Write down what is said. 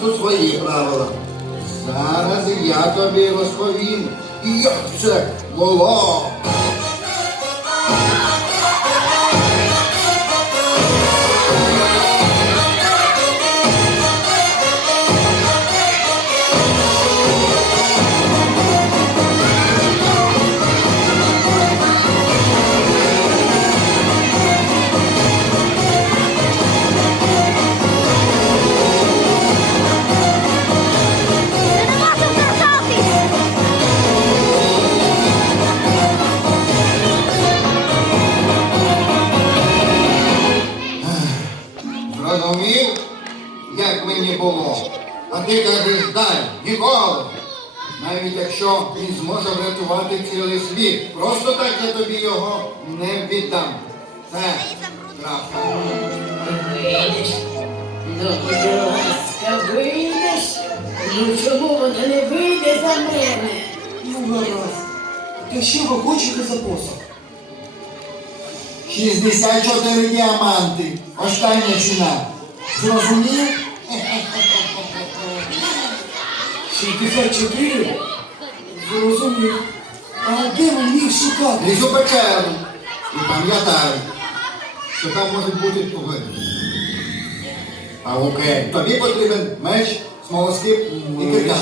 тут свої правила. Зараз я тобі розповім, як це було. Зрозумів, як мені було. А ти кажеш, дай, ніколи. Навіть якщо він зможе врятувати цілий світ, просто так я тобі його не віддам. Це крапка. Вийдеш? Ну, будь ласка, вийдеш? Ну чому вона не вийде за мене? Ну, гаразд. То що ви хочете за посох? 64 діаманти. Остання ціна. Зрозумів? 64? Зрозумів. А де ви їх шукати? Лізу печеру. І пам'ятаю, що там можуть бути туги. А окей. Тобі потрібен меч, смолоскип і кирка.